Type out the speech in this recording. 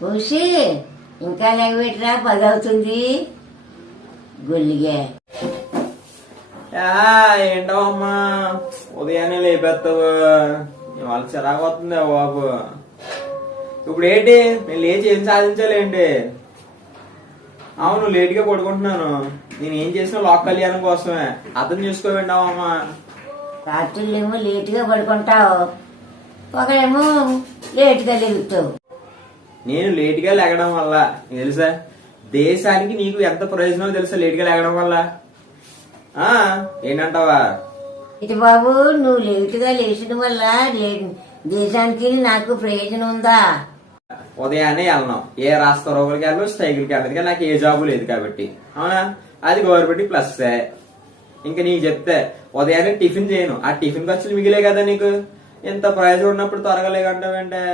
పూసి ఇంకా లేకపోయిట్రా 10 అవుతుంది. గొల్లిగా ఏంటమ్మా ఉదయాన్నే లేపేస్తావు, వాళ్ళ చిరాకు వస్తుంది బాబు. ఇప్పుడు ఏంటి నేను లేచి ఏం సాధించాలి ఏంటి? అవును లేట్ గా పడుకుంటున్నాను, నేను ఏం చేసినా లోక్ కళ్యాణం కోసమే. అర్థం చేసుకోవేంటావమ్మా? రాత్రులేమో లేటుగా పడుకుంటావు, పగలేమో లేటుగా లేగుతావు. నేను లేట్ గా లేగడం వల్ల నీకు తెలుసా దేశానికి నీకు ఎంత ప్రయోజనం తెలుసా లేట్ గా లేగడం వల్ల? ఏంటంటావా? ఇటు బాబు, నువ్వు లేటుగా లేచిన వల్ల దేశానికి నాకు ప్రయోజనం ఉందా? ఉదయాన్నే వెళ్ళను, ఏ రాస్తా రోగులకి వెళ్ళను, స్ట్రైకులకి వెళ్ళదు. కానీ నాకు ఏ జాబు లేదు కాబట్టి, అవునా? అది గవర్నమెంట్ ప్లస్. ఇంకా నీకు చెప్తే ఉదయాన్నే టిఫిన్ చేయను, ఆ టిఫిన్ ఖర్చులు మిగిలే కదా నీకు. ఇంత ప్రయోజనం ఉన్నప్పుడు త్వరగా లేకంటావేంటే?